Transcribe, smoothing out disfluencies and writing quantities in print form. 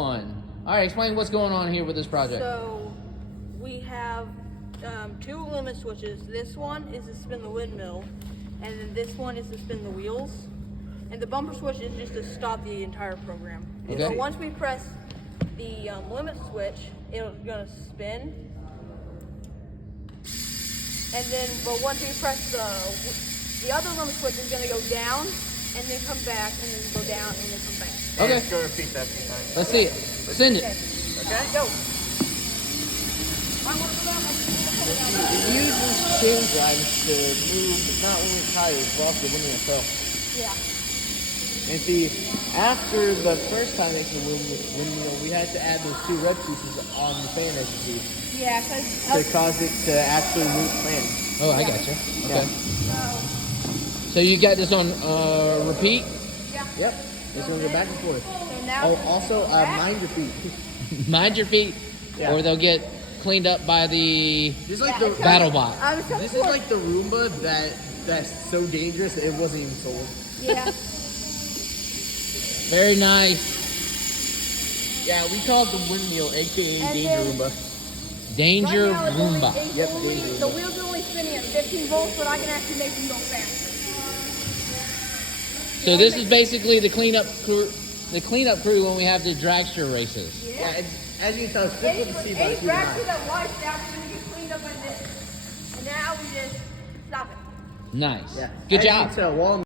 One. All right, explain what's going on here with this project. So we have two limit switches. This one is to spin the windmill, and then this one is to spin the wheels. And the bumper switch is just to stop the entire program. Okay. So once we press the limit switch, it's gonna spin. And then, but once we press the other limit switch is gonna go down, and then come back, and then go down, and then come back. Okay. Let's go repeat that a few times. Let's see it. Send it. Okay? Go. It uses chain drives to move not only tires, but also the windmill itself. Yeah. And see, after the first time it came windmill, we had to add those two red pieces on the fan as you see, Yeah, to cause it to actually move plan. Oh, I got you. Okay. Yeah. So you got this on repeat? Yeah. Yep. It's going to go back and forth. So now. Oh, also, mind your feet. Mind your feet, Yeah. or they'll get cleaned up by the This is like Yeah, the battle bot. This is like the Roomba that's so dangerous that it wasn't even sold. Yeah. Very nice. Yeah, we call it the windmill, aka And Danger then- Roomba. Danger Right now it's only- Roomba. it's Yep, only- danger the Roomba. wheels are only spinning at 15 volts, but I can actually make them go faster. So this is basically the cleanup crew. The cleanup crew when we have the dragster races. Yeah, as you can tell, it's difficult to see by Any the human tractor eye. that washed out is going to get cleaned up like this. And now we just stop it. Nice. Yeah. Good As you job. can tell, while